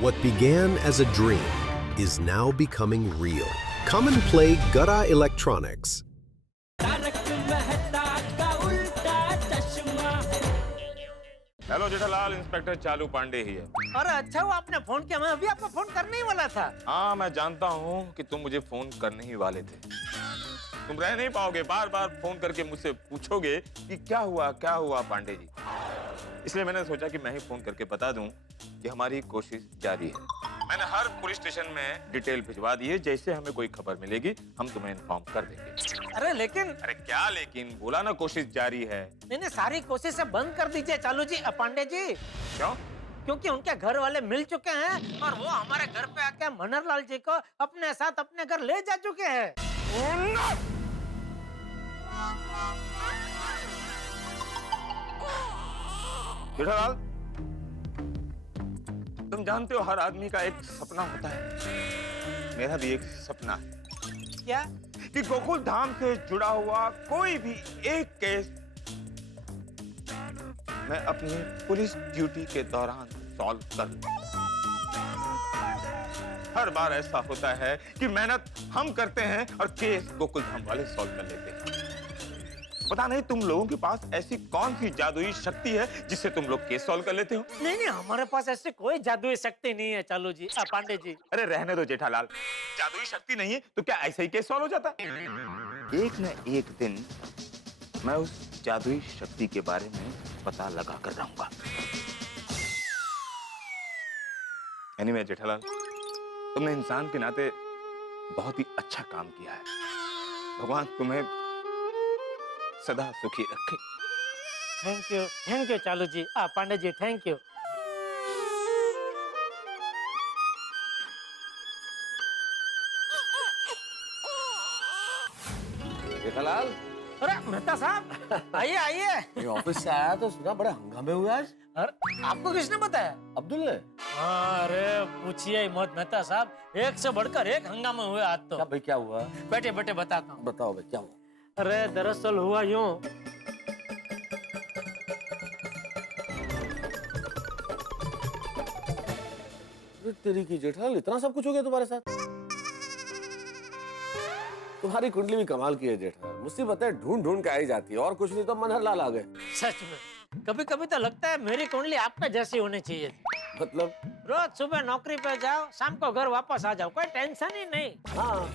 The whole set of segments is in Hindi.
What began as a dream is now becoming real. Come and play Gada Electronics. Hello Jethalal, inspector चालू पांडे ही है। अरे अच्छा हुआ आपने फोन किया, मैं अभी आपको फोन करने ही वाला था। हाँ, मैं जानता हूँ कि तुम मुझे फोन करने ही वाले थे। तुम रह नहीं पाओगे, बार बार फोन करके मुझसे पूछोगे कि क्या हुआ पांडे जी। इसलिए मैंने सोचा कि मैं ही फोन करके बता दूं कि हमारी कोशिश जारी है। मैंने हर पुलिस स्टेशन में डिटेल भिजवा दी है, जैसे हमें कोई खबर मिलेगी हम तुम्हें इन्फॉर्म कर देंगे। अरे क्या लेकिन, बोला ना कोशिश जारी है। मैंने सारी कोशिशें बंद कर दीजिए चालू जी, पांडे जी। क्यों? क्योंकि उनके घर वाले मिल चुके हैं और वो हमारे घर पे आके मनहरलाल जी को अपने साथ अपने घर ले जा चुके हैं। जेठालाल, तुम जानते हो हर आदमी का एक सपना होता है। मेरा भी एक सपना है। क्या? कि गोकुल धाम से जुड़ा हुआ कोई भी एक केस मैं अपनी पुलिस ड्यूटी के दौरान सॉल्व कर लूं। हर बार ऐसा होता है कि मेहनत हम करते हैं और केस गोकुल धाम वाले सॉल्व कर लेते हैं। पता नहीं तुम लोगों के पास ऐसी कौन सी जादुई शक्ति है जिससे तुम लोग केस सॉल्व कर लेते हो। नहीं, हमारे पास ऐसी कोई जादुई शक्ति नहीं है चालू जी, पांडे जी। अरे रहने दो जेठालाल, जादुई शक्ति नहीं है तो क्या ऐसे ही केस सॉल्व हो जाता? एक न एक दिन मैं उस जादुई शक्ति के बारे में पता लगा कर रहूंगा। एनीवे जेठालाल, तुमने इंसान के नाते बहुत ही अच्छा काम किया है। भगवान तुम्हें सदा सुखी रखे। थैंक यू चालू जी, पांडे जी, थैंक यू। जेठालाल, अरे मेहता साहब, आइए। ये ऑफिस से आया तो सुना बड़े हंगामे हुए आज। अरे आपको किसने बताया? अब्दुल ने। अरे पूछिए ही मत मेहता साहब, एक से बढ़कर एक हंगामा हुए आज तो। क्या भाई, क्या हुआ? बैठे बैठे बताता हूँ। बताओ भाई, क्या हुआ? अरे दरअसल हुआ यूं। तेरी की जेठालाल, इतना सब कुछ हो गया तुम्हारे साथ? तुम्हारी कुंडली भी कमाल की है जेठालाल। मुसीबतें ढूंढ ढूंढ के आई जाती है और कुछ नहीं तो मनहरलाल आ गए। सच में कभी कभी तो लगता है मेरी कुंडली आपका जैसी होनी चाहिए। मतलब? रोज सुबह नौकरी पे जाओ, शाम को घर वापस आ जाओ, कोई टेंशन ही नहीं। हाँ,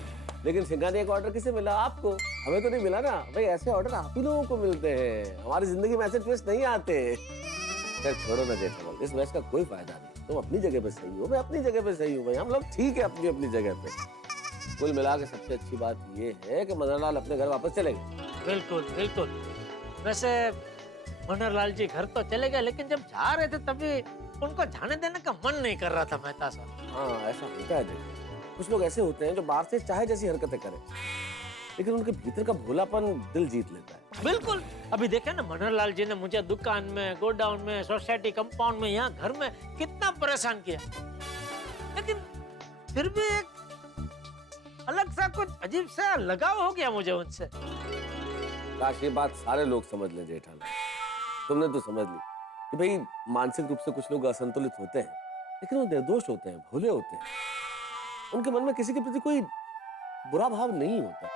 लेकिन सिंघानिया का ऑर्डर किसे मिला? आपको। हमें तो नहीं मिला ना भाई। ऐसे ऑर्डर आप ही लोगों को मिलते हैं, हमारी जिंदगी में ऐसे ट्विस्ट नहीं आते। खैर छोड़ो ना जेठालाल, इस बहस का कोई फायदा नहीं। तुम अपनी जगह पे सही हो, मैं अपनी जगह पे सही हूँ भाई। हम लोग ठीक है अपनी अपनी जगह पे। कुल मिला के सबसे अच्छी बात ये है कि मनहरलाल अपने घर वापस चले गए। बिल्कुल बिल्कुल। वैसे मनहरलाल जी घर तो चले गए, लेकिन जब जा रहे थे तभी उनको जाने देने का मन नहीं कर रहा था मेहता साहब। हाँ, ऐसा होता है। देखो, कुछ लोग ऐसे होते हैं जो बाहर से चाहे जैसी हरकतें करें, लेकिन उनके भीतर का भोलापन दिल जीत लेता है। बिल्कुल। अभी देखे ना, मनहरलाल जी ने मुझे दुकान में, गोडाउन में, सोसाइटी कंपाउंड में, यहाँ घर में कितना परेशान किया, लेकिन फिर भी एक अलग सा कुछ अजीब सा लगाव हो गया मुझे उनसे। काश ये बात सारे लोग समझ लें जेठालाल। तुमने तो समझ ली कि भाई मानसिक रूप से कुछ लोग असंतुलित होते हैं, लेकिन वो निर्दोष होते हैं, भोले होते हैं। उनके मन में किसी के प्रति कोई बुरा भाव नहीं होता।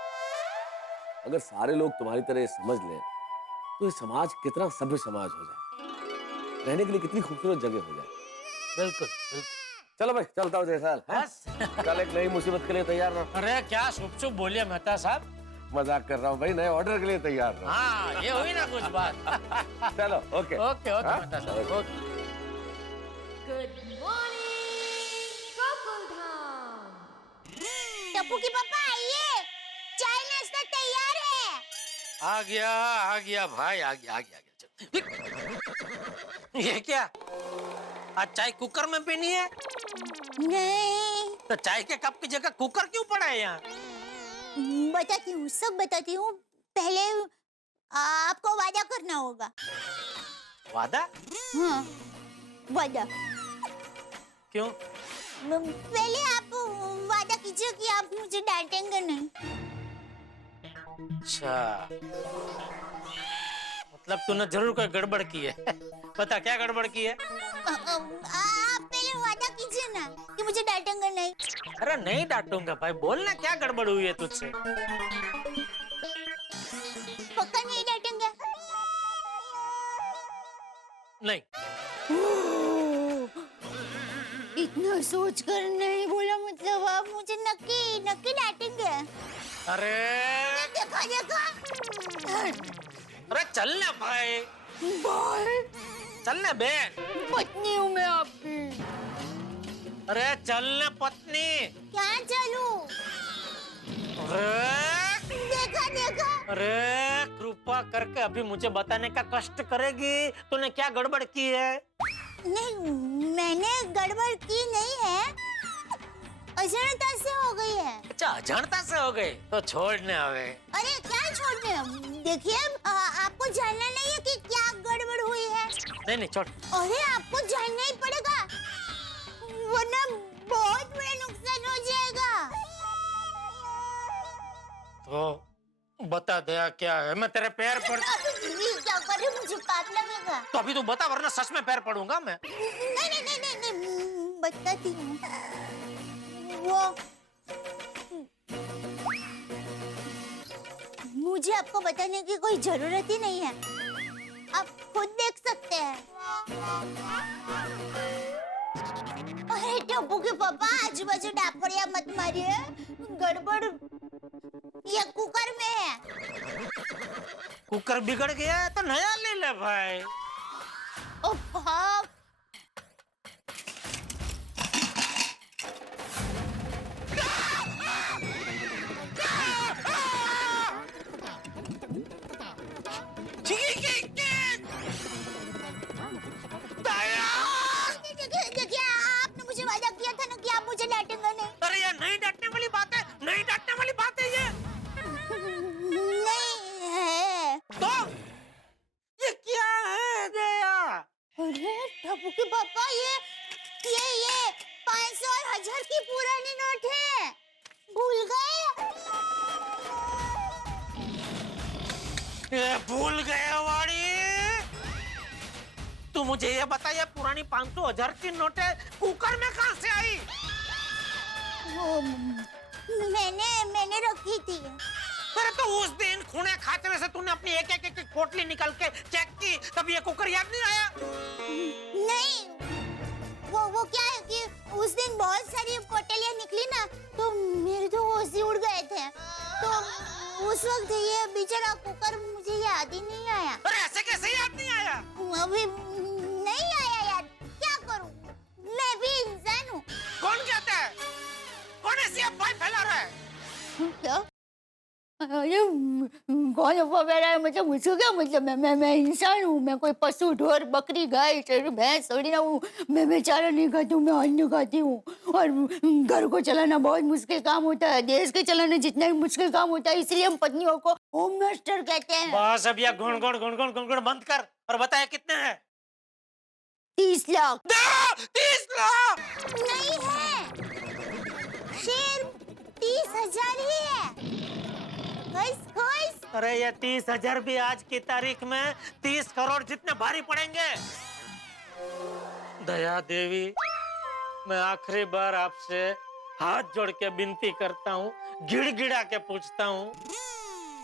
अगर सारे लोग तुम्हारी तरह समझ लें तो ये समाज कितना सभ्य समाज हो जाए, रहने के लिए कितनी खूबसूरत जगह हो जाए। बिल्कुल बिल्कुल। चलो भाई, चलता हूँ जेठालाल। बस। कल एक नई मुसीबत के लिए तैयार रहो। अरे क्या शुभ शुभ बोलिए मेहता साहब। मजाक कर रहा हूँ भाई, नए ऑर्डर के लिए तैयार रहो। हाँ, ये हुई ना कुछ बात। चलो, ओके ओके ओके हाँ? मेहता साहब, okay. Good morning Gokuldham. Tappu की पापा आइए, चाय नाश्ता तैयार है। आ गया भाई, आ गया। ये क्या, आज चाय कुकर में पीनी है? नहीं, तो चाय के कप की जगह कुकर क्यों पड़ा है यहाँ? बताती हूँ, सब बताती हूँ। पहले आपको वादा करना होगा। वादा? हाँ, वादा। क्यों? पहले आप वादा कीजिए कि आप मुझे डांटेंगे नहीं। अच्छा, मतलब तूने जरूर कोई गड़बड़ की है। बता क्या गड़बड़ की है? आप पहले वादा कीजिए ना। अरे नहीं डांटूंगा भाई, बोलना क्या गड़बड़ हुई है तुझसे? पक्का नहीं डांटेंगे? नहीं। इतना सोच कर नहीं बोला, मतलब आप मुझे नक्की नक्की डांटेंगे? अरे देखा देखा। अरे चलना भाई, भाई चलना बे। पत्नी हूँ मैं आपकी। अरे चलना पत्नी। क्या चलूं? अरे देखा देखा। अरे कृपा करके अभी मुझे बताने का कष्ट करेगी, तूने क्या गड़बड़ की है? नहीं, मैंने गड़बड़ की नहीं है, अजनता से हो गई है। अच्छा अजानता से हो गई तो छोड़ने आवे। अरे क्या छोड़ने? देखिए, आपको जानना नहीं है कि क्या गड़बड़ हुई है। नहीं नहीं छोड़। अरे आपको जानना ही पड़ेगा, वरना बहुत बड़ा नुकसान हो जाएगा। तो बता दया क्या है, मैं तेरे पैर पड़। ये क्या कर रहे हो? मुझे पाप लगेगा। तो अभी तू बता वरना सच में पैर पड़ूंगा मैं। नहीं नहीं नहीं नहीं, नहीं बताती हूँ। वो मुझे आपको बताने की कोई जरूरत ही नहीं है, आप खुद देख सकते हैं। अरे टप्पू के पापा, आजू बाजू डापड़िया मत मारिए, गड़बड़ ये कुकर में है। कुकर बिगड़ गया है तो नया ले ले भाई। ओ बाप, देखिए आपने मुझे वादा किया था ना कि आप मुझे डांटेंगे नहीं। अरे ये नहीं डांटने वाली बात है, नहीं डांटने वाली बात है ये। नहीं है। तो ये क्या है दया? अरे टप्पू के पापा, ये 500 और 1000 की पुरानी नोट है, भूल गए? ये भूल गए वाड़ी। तू मुझे ये बता, ये पुरानी 500 1000 की नोटें कुकर में कहां से आई? वो मैंने रखी थी। अरे तो उस दिन खूने खाचरे से तूने अपनी एक पोटली निकाल के चेक की, तब ये कुकर याद नहीं आया? नहीं, वो क्या है कि उस दिन बहुत सारी पोटलियां निकली ना, तो मेरे तो होश ही उड़ गए थे, तो उस वक्त ये बेचारा कुकर मुझे याद ही नहीं आया। अरे ऐसे कैसे याद नहीं आया? अभी नहीं आया यार, क्या करूं, मैं भी इंसान हूँ। कौन कहता है? कौन ऐसी अफवाह फैला रहा है? क्या? अरे कौन अफवाह फैला रहा है? मतलब मुझे क्या मतलब? मैं इंसान हूँ, मैं कोई पशु, ढोर, बकरी, गाय, भैंस थोड़ी ना हूँ। मैं चारा नहीं खाती हूँ, मैं अन्न खाती हूँ। और घर को चलाना बहुत मुश्किल काम होता है, देश के चलाना जितना भी मुश्किल काम होता है, इसलिए हम पत्नियों को होम मिनिस्टर कहते हैं। बस अब ये गुण बंद कर और बताया कितने हैं? 30 लाख। 30 लाख नहीं है, शेर 30,000 ही है। खुश। अरे ये 30,000 भी आज की तारीख में 30 करोड़ जितने भारी पड़ेंगे। दया देवी, मैं आखिरी बार आपसे हाथ जोड़ के विनती करता हूँ, गिड़गिड़ा के पूछता हूँ,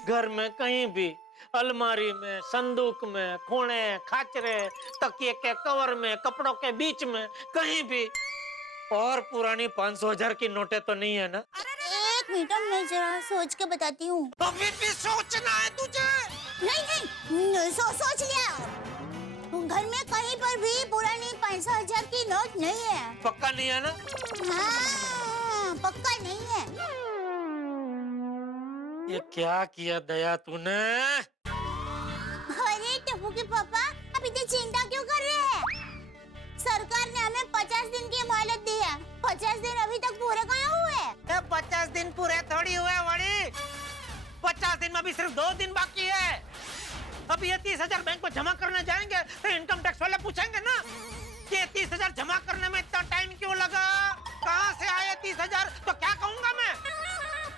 घर में कहीं भी, अलमारी में, संदूक में, कोने, खाचरे, तकिए के कवर में, कपड़ों के बीच में, कहीं भी और पुरानी 500,000 की नोटें तो नहीं है ना? एक मिनट, मैं जरा सोच के बताती हूँ। अभी भी सोचना है तुझे? नहीं, सोच लिया। घर में कहीं पर भी पुरानी 500,000 की नोट नहीं है। पक्का नहीं है ना? हाँ, पक्का नहीं है। ये क्या किया दया तूने? अरे टप्पू के पापा, आप इतनी चिंता क्यों कर रहे हैं? सरकार ने हमें 50 दिन की मोहलत दी है। 50 दिन अभी तक पूरे कहाँ हुए? 50 दिन पूरे थोड़ी हुए वाड़ी। 50 दिन में अभी सिर्फ 2 दिन बाकी है। अभी ये 30,000 बैंक को जमा करने जाएंगे तो इनकम टैक्स वाले पूछेंगे ना कि 30,000 जमा करने में इतना टाइम क्यों लगा, कहाँ से आए 30,000, तो क्या कहूँगा मैं?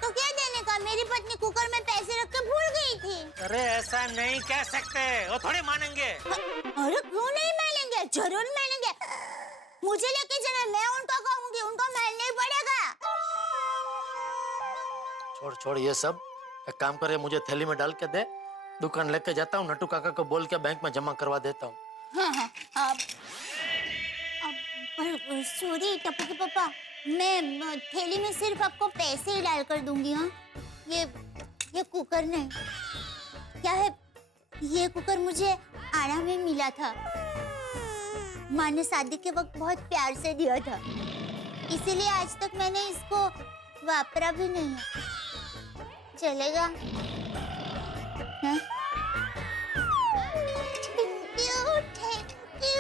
तो क्या देने का? मेरी पत्नी कुकर में पैसे रख के भूल गई थी। अरे ऐसा नहीं कह सकते, वो थोड़ी मानेंगे। अरे क्यों नहीं मानेंगे? जरूर मानेंगे। मुझे लेके चलो, मैं उनको कहूँगी, उनको मानना ही पड़ेगा। छोड़ छोड़ ये सब, एक काम करे, मुझे थैली में डाल के दे, दुकान लेके जाता हूँ, नट्टू काका को बोल के बैंक में जमा करवा देता हूँ। हाँ हाँ पर सॉरी टप्पू के पापा, मैं थैली में सिर्फ आपको पैसे ही डाल कर दूंगी। हाँ ये कुकर नहीं, क्या है, ये कुकर मुझे आड़ा में मिला था, माँ ने शादी के वक्त बहुत प्यार से दिया था, इसीलिए आज तक मैंने इसको वापरा भी नहीं है। चलेगा? हाँ? Thank you.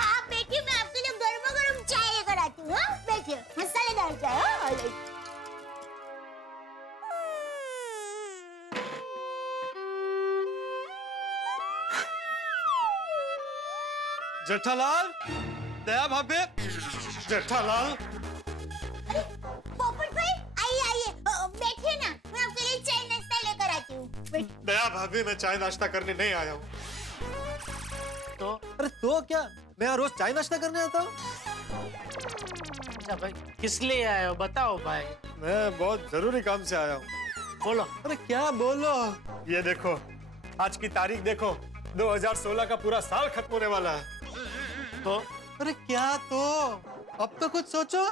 आप बैठिए, मैं आपके लिए गर्मा गर्म चाय लेकर आती हूँ। हाँ? बैठिए, मसालेदार चाय। हाँ? जेठालाल, दया भाभी, जेठालाल। पोपट भाई, आइए आइए, बैठिए ना, मैं आपके लिए चाय नाश्ता लेकर आती हूँ। दया भाभी, मैं चाय नाश्ता करने नहीं आया हूँ। तो अरे तो क्या, मैं यहाँ रोज चाय नाश्ता करने आता हूँ। अच्छा भाई, किस लिए आए हो बताओ भाई। मैं बहुत जरूरी काम से आया हूँ। बोलो। अरे क्या बोलो, ये देखो, आज की तारीख देखो, 2016 का पूरा साल खत्म होने वाला है। तो अरे क्या तो, अब तो कुछ सोचो।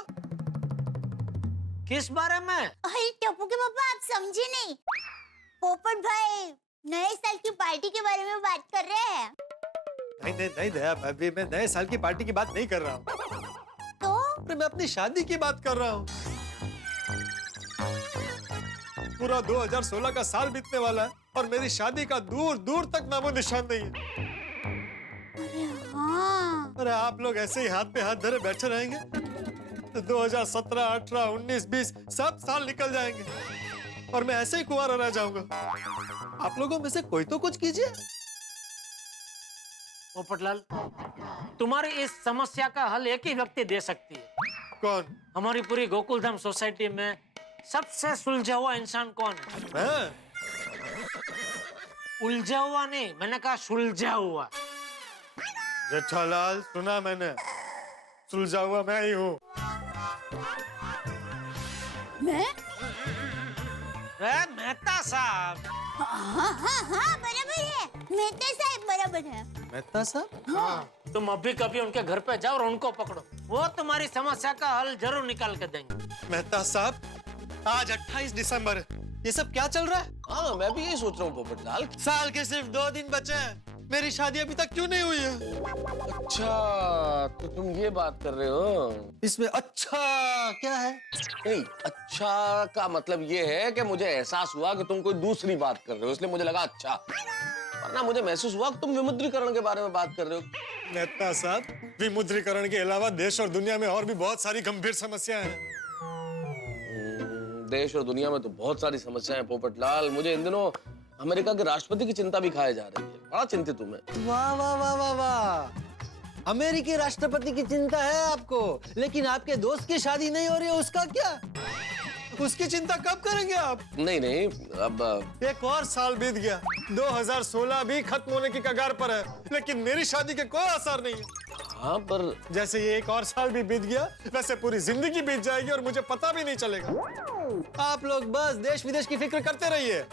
किस बारे में? अरे टप्पू के पापा, आप समझे नहीं, पोपट भाई नए साल की पार्टी के बारे में बात कर रहे हैं। नहीं नहीं नहीं दया भाभी, मैं नए साल की पार्टी की बात नहीं कर रहा हूँ। तो अरे मैं अपनी शादी की बात कर रहा हूँ। पूरा 2016 का साल बीतने वाला है और मेरी शादी का दूर दूर तक नामो निशान नहीं है। अरे हाँ, अरे आप लोग ऐसे ही हाथ पे हाथ धरे बैठे रहेंगे तो 2017, 18, 19, 20 सब साल निकल जाएंगे और मैं ऐसे ही कुंवारा रह जाऊंगा। आप लोगों में से कोई तो कुछ कीजिए। पोपटलाल, तुम्हारी इस समस्या का हल एक ही व्यक्ति दे सकती है। कौन? हमारी पूरी गोकुलधाम सोसाइटी में सबसे सुलझा हुआ इंसान कौन है? मैं? उलझा हुआ नहीं, मैंने कहा सुलझा हुआ। जेठालाल, सुना मैंने, सुलझा हुआ मैं ही हूँ। मैं? मेहता साहब। हाँ हाँ हाँ, बराबर है, मेहता साहब बराबर है। मेहता साहब? हाँ, तुम अभी कभी उनके घर पे जाओ और उनको पकड़ो, वो तुम्हारी समस्या का हल जरूर निकाल के देंगे। मेहता साहब, आज 28 दिसंबर है, ये सब क्या चल रहा है? हाँ, मैं भी यही सोच रहा हूँ पोपटलाल। साल के सिर्फ 2 दिन बचे हैं, मेरी शादी अभी तक क्यों नहीं हुई है? अच्छा, तो तुम ये बात कर रहे हो? इसमें अच्छा क्या है? नहीं, अच्छा का मतलब ये है कि मुझे एहसास हुआ कि तुम कोई दूसरी बात कर रहे हो, इसलिए मुझे लगा अच्छा, वरना मुझे महसूस हुआ कि तुम विमुद्रीकरण के बारे में बात कर रहे हो। मेहता साहब, विमुद्रीकरण के अलावा देश और दुनिया में और भी बहुत सारी गंभीर समस्याएं हैं। देश और दुनिया में तो बहुत सारी समस्याएं हैं पोपटलाल। मुझे इन दिनों अमेरिका के राष्ट्रपति की चिंता भी खाए जा रही है। बड़ा चिंतित हूं मैं। वाह वाह वाह वाह वाह, अमेरिकी राष्ट्रपति की चिंता है आपको, लेकिन आपके दोस्त की शादी नहीं हो रही है, उसका क्या? उसकी चिंता कब करेंगे आप? नहीं नहीं, अब एक और साल बीत गया, 2016 भी खत्म होने की कगार पर है, लेकिन मेरी शादी के कोई आसार नहीं है। हाँ, पर जैसे ये एक और साल भी बीत गया, वैसे पूरी जिंदगी बीत जाएगी और मुझे पता भी नहीं चलेगा। आप लोग बस देश विदेश की फिक्र करते रहिए।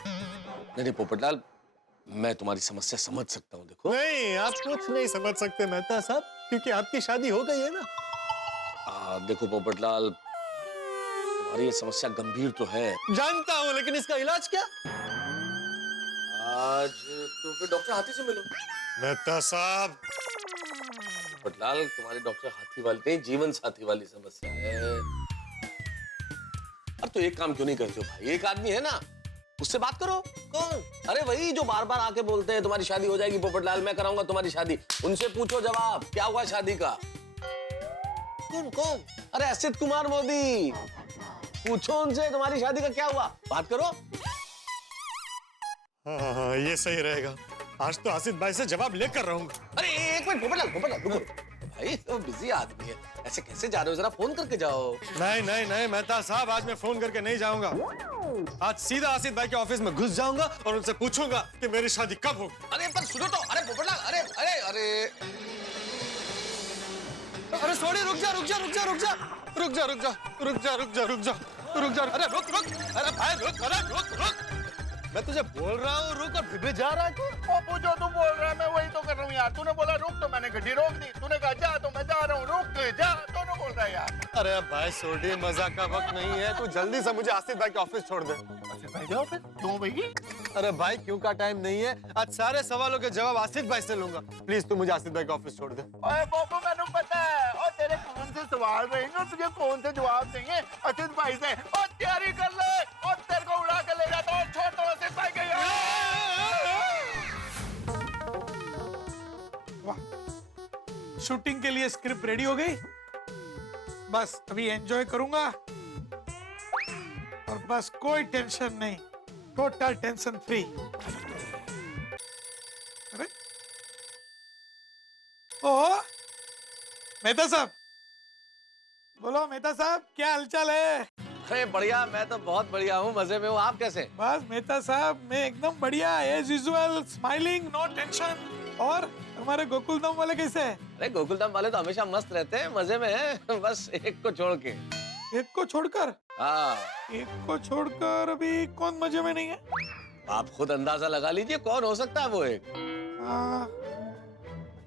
नहीं पोपटलाल, मैं तुम्हारी समस्या समझ सकता हूँ। देखो नहीं, आप कुछ नहीं समझ सकते मेहता साहब, क्योंकि आपकी शादी हो गई है ना। देखो पोपटलाल, तुम्हारी ये समस्या गंभीर तो है। जानता हूँ, लेकिन इसका इलाज क्या? आज तो फिर डॉक्टर हाथी से मिलो। मेहता साहब, पोपटलाल, तुम्हारे डॉक्टर हाथी वाली नहीं, जीवन साथी वाली समस्या है। अब तो एक काम क्यों नहीं करते हो भाई, एक आदमी है ना, उससे बात करो। कौन? अरे वही जो बार बार आके बोलते हैं तुम्हारी शादी हो जाएगी पोपटलाल, मैं कराऊंगा तुम्हारी शादी। उनसे पूछो जवाब, क्या हुआ शादी का? कौन कौन? अरे असित कुमार मोदी, पूछो उनसे तुम्हारी शादी का क्या हुआ, बात करो। हाँ, ये सही रहेगा। आज तो आसिफ भाई से जवाब लेकर रहूंगा। अरे एक मिनट पोपटलाल, रुको। भाई तो बिजी आदमी है, ऐसे कैसे जा रहे हो, जरा फोन करके जाओ। नहीं नहीं नहीं मेहता साहब, आज मैं फोन करके नहीं जाऊंगा। आज सीधा आसिफ भाई के ऑफिस में घुस जाऊंगा और उनसे पूछूंगा कि मेरी शादी कब होगी। अरे पर सुनो तो, अरे पोपटलाल, अरे अरे अरे अरे सोनी, रुक जा। रुक जा, अरे रुक रुक, अरे भाई रुक, अरे रुक रुक, मैं तुझे बोल रहा हूँ रुक, और फिर भी जा रहा है तू। पप्पू जो तू बोल रहा है मैं वही तो कर रहा हूँ यार। तूने बोला रुक तो मैंने गड्डी रोक दी, तूने कहा जा तो मैं जा रहा हूँ, रुक जा, दोनों बोल रहा है यार। अरे भाई सोडी, मजाक का वक्त नहीं है, तू जल्दी से मुझे आसिफ भाई के ऑफिस छोड़ दे। आसिफ भाई जाओ फिर, क्यों भाई? अरे भाई क्यों का टाइम नहीं है, आज सारे सवालों के जवाब आसिफ भाई से लूंगा। प्लीज तू मुझे आसिफ भाई के ऑफिस छोड़ दे। ओए पप्पू मैंने पता है, और तेरे कौन से सवाल रहेंगे और तुझे कौन से जवाब देंगे आसिफ भाई से। और तैयारी कर ले, और तेरे को उड़ा के ले जाता हूँ, छोड़ दो आसिफ भाई के यार। शूटिंग के लिए स्क्रिप्ट रेडी हो गई, बस अभी एंजॉय करूंगा और बस कोई टेंशन नहीं, टोटल टेंशन फ्री। अरे ओ मेहता साहब, बोलो मेहता साहब, क्या हालचाल है? अरे बढ़िया, मैं तो बहुत बढ़िया हूँ, मजे में हूँ। आप कैसे? बस मेहता साहब मैं एकदम बढ़िया, as usual, smiling, no tension. और हमारे गोकुलधाम वाले कैसे हैं? अरे गोकुलधाम वाले तो हमेशा मस्त रहते हैं, मजे में हैं, बस एक को छोड़ के। एक को छोड़कर? हाँ, एक को छोड़कर अभी कौन मजे में नहीं है? आप खुद अंदाजा लगा लीजिए कौन हो सकता है वो एक।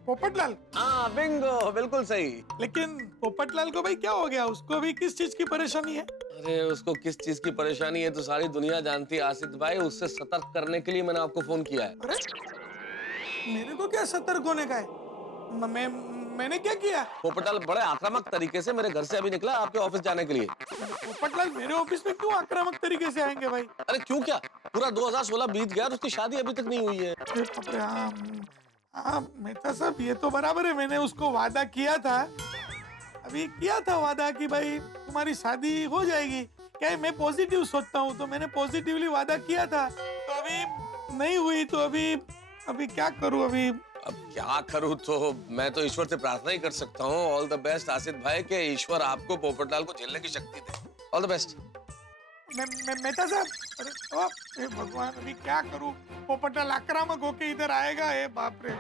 पोपटलाल। हाँ बिंगो, बिल्कुल सही। लेकिन पोपटलाल को भाई क्या हो गया? उसको अभी किस चीज की परेशानी है? अरे उसको किस चीज की परेशानी है तो सारी दुनिया जानती है आसिफ भाई, उससे सतर्क करने के लिए मैंने आपको फोन किया है। अरे मेरे को क्या सतर्क होने का है? मैंने क्या किया? पोपटलाल बड़े आक्रामक तरीके से मेरे घर से अभी निकला आपके ऑफिस जाने के लिए। पोपटलाल मेरे ऑफिस में क्यों आक्रामक तरीके से आएंगे भाई? अरे क्यों क्या, पूरा 2016 बीत गया और उसकी शादी अभी तक नहीं हुई है। अरे बाप रे, हाँ मेहता साहब ये तो बराबर है, मैंने उसको वादा किया था, अभी किया था वादा कि भाई तुम्हारी शादी हो जाएगी। क्या है, मैं पॉजिटिव सोचता हूँ तो मैंने पॉजिटिवली वादा किया था, तो अभी नहीं हुई तो अभी क्या करूँ? अभी अब क्या करूँ तो मैं तो ईश्वर से प्रार्थना ही कर सकता हूँ। ऑल द बेस्ट आसिफ भाई, के ईश्वर आपको पोपटलाल को झेलने की शक्ति दे। All the best. मेहता साहब, अरे हे भगवान अभी क्या करूं? पोपटलाल आक्रामक होके इधर आएगा, हे बाप रे।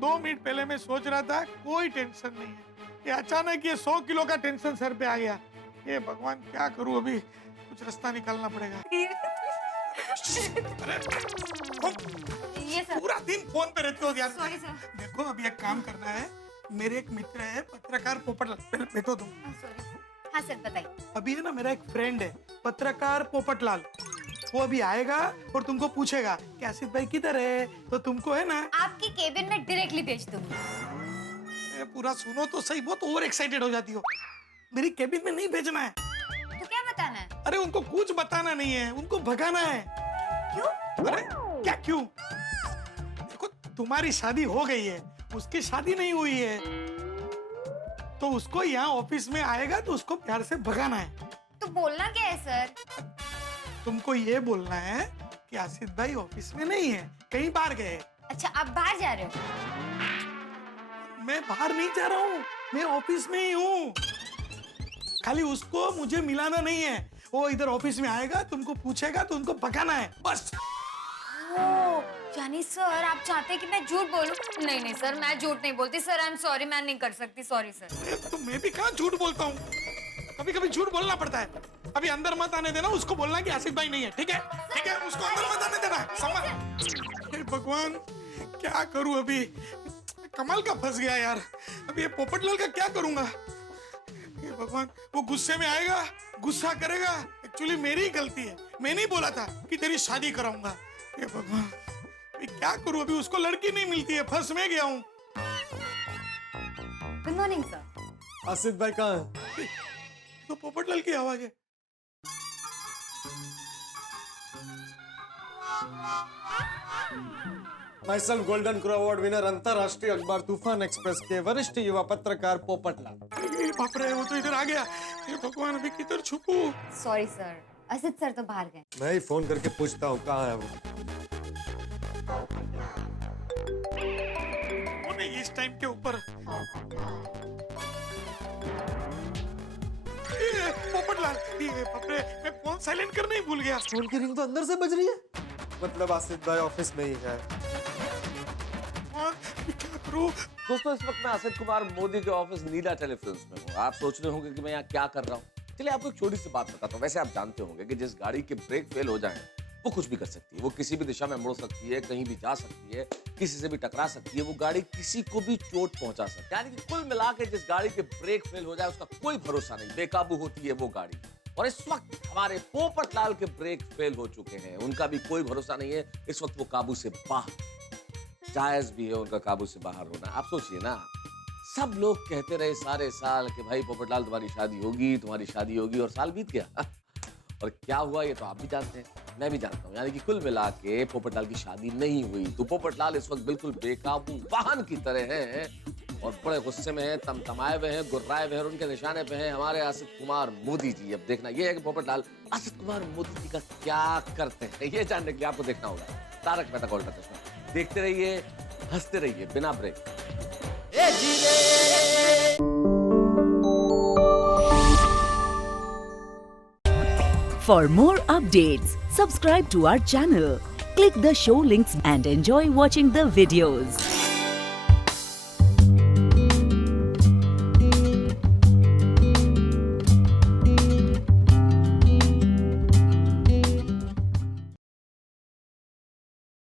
2 मिनट पहले मैं सोच रहा था कोई टेंशन नहीं है, ये अचानक ये 100 किलो का टेंशन सर पे आ गया। हे भगवान क्या करूं? अभी कुछ रास्ता निकालना पड़ेगा। ये सर, पूरा दिन फोन पे रहते हो यार। Sorry sir. देखो अभी एक काम करना है, मेरे एक मित्र है पत्रकार पोपटलाल, पहले बैठो तुम। सॉरी। हाँ सर बताइए। अभी है ना मेरा एक फ्रेंड है पत्रकार पोपटलाल, वो अभी आएगा और तुमको पूछेगा कि आसिफ भाई किधर है, तो तुमको है ना आपकी केबिन में डायरेक्टली भेज दूंगी। पूरा सुनो तो सही, बहुत ओवर एक्साइटेड हो जाती हो। मेरी केबिन में नहीं भेजना है। तो क्या बताना है? अरे उनको कुछ बताना नहीं है, उनको भगाना है। क्यों? अरे क्या क्यों? देखो तुम्हारी शादी हो गई है, उसकी शादी नहीं हुई है, तो उसको यहाँ ऑफिस में आएगा तो उसको प्यार से भगाना है। तो बोलना क्या है सर? तुमको ये बोलना है कि आसिफ भाई ऑफिस में नहीं है, कहीं बाहर गए। अच्छा आप बाहर जा रहे हो? मैं बाहर नहीं जा रहा हूँ, मैं ऑफिस में ही हूँ। खाली उसको मुझे मिलाना नहीं है, वो इधर ऑफिस में आएगा, तुमको पूछेगा तो उनको भगाना है, बस। यानी सर आप चाहते हैं कि मैं झूठ बोलूं? नहीं नहीं सर, मैं झूठ नहीं बोलती सर, आई एम सॉरी, मैं नहीं कर सकती, सॉरी सर। तो मैं भी कहाँ झूठ बोलता हूँ, कभी कभी झूठ बोलना पड़ता है। अभी अंदर मत आने देना, उसको बोलना कि आसिफ भाई नहीं है, ठीक है? ठीक है, उसको अंदर मत आने देना, समझ? हे भगवान क्या करूँ अभी, कमाल का फंस गया यार। अभी ये पोपटलाल का क्या करूंगा? हे भगवान, वो गुस्से में आएगा, गुस्सा करेगा, एक्चुअली मेरी ही गलती है, मैं नहीं बोला था कि तेरी शादी कराऊंगा। हे भगवान अभी क्या करूं? अभी उसको लड़की नहीं मिलती है, फंस में गया हूँ। Good morning sir. आसिफ भाई कहाँ है? तो पोपटलाल की आवाज है। Myself golden crow award winner, अंतरराष्ट्रीय अखबार तूफान एक्सप्रेस के वरिष्ठ युवा पत्रकार पोपटलाल। अरे बाप रे, वो तो इधर आ गया। हे भगवान अभी किधर छुपूं? सॉरी सर, असित सर तो बाहर गए। मैं ही फोन करके पूछता हूँ कहाँ है वो। वो नहीं इस टाइम के ऊपर। पोपटलाल, ये बाप रे, मैं फोन साइलेंट करना ही भूल गया। फोन की रिंग तो अंदर से बज रही है, मतलब आसिफ भाई ऑफिस में ही है। क्या करूं? दोस्तों इस वक्त मैं असित कुमार मोदी के ऑफिस नीला टेलीफिल्म्स में हूँ। आप सोच रहे होंगे कि मैं यहाँ क्या कर रहा हूँ। चलिए आपको एक छोटी सी बात बताता हूँ। वैसे आप जानते होंगे कि जिस गाड़ी के ब्रेक फेल हो जाए वो कुछ भी कर सकती है, वो किसी भी दिशा में मुड़ सकती है, कहीं भी जा सकती है, किसी से भी टकरा सकती है, वो गाड़ी किसी को भी चोट पहुंचा सकती है। यानी कि कुल मिला के जिस गाड़ी के ब्रेक फेल हो जाए उसका कोई भरोसा नहीं, बेकाबू होती है वो गाड़ी। और इस वक्त हमारे पोपटलाल के ब्रेक फेल हो चुके हैं, उनका भी कोई भरोसा नहीं है, इस वक्त वो काबू से बाहर। जायज भी है उनका काबू से बाहर होना। आप सोचिए ना, सब लोग कहते रहे सारे साल कि भाई पोपटलाल तुम्हारी शादी होगी, और साल बीत गया और क्या हुआ ये तो आप भी जानते हैं, मैं भी जानता हूँ। यानी कि कुल मिला के पोपटलाल की शादी नहीं हुई। तो पोपटलाल इस वक्त बिल्कुल बेकाबू वाहन की तरह हैं और बड़े गुस्से में हैं, तमतमाए हुए हैं, गुर्राए हुए हैं, और उनके निशाने पे हैं हमारे आसिफ कुमार मोदी जी। अब देखना ये है कि पोपटलाल आसिफ कुमार मोदी जी का क्या करते हैं, ये जानने के लिए आपको देखना होगा तारक मेहता का उल्टा चश्मा। देखते रहिए, हंसते रहिए बिना break. For more updates, subscribe to our channel, click the show links and enjoy watching the videos.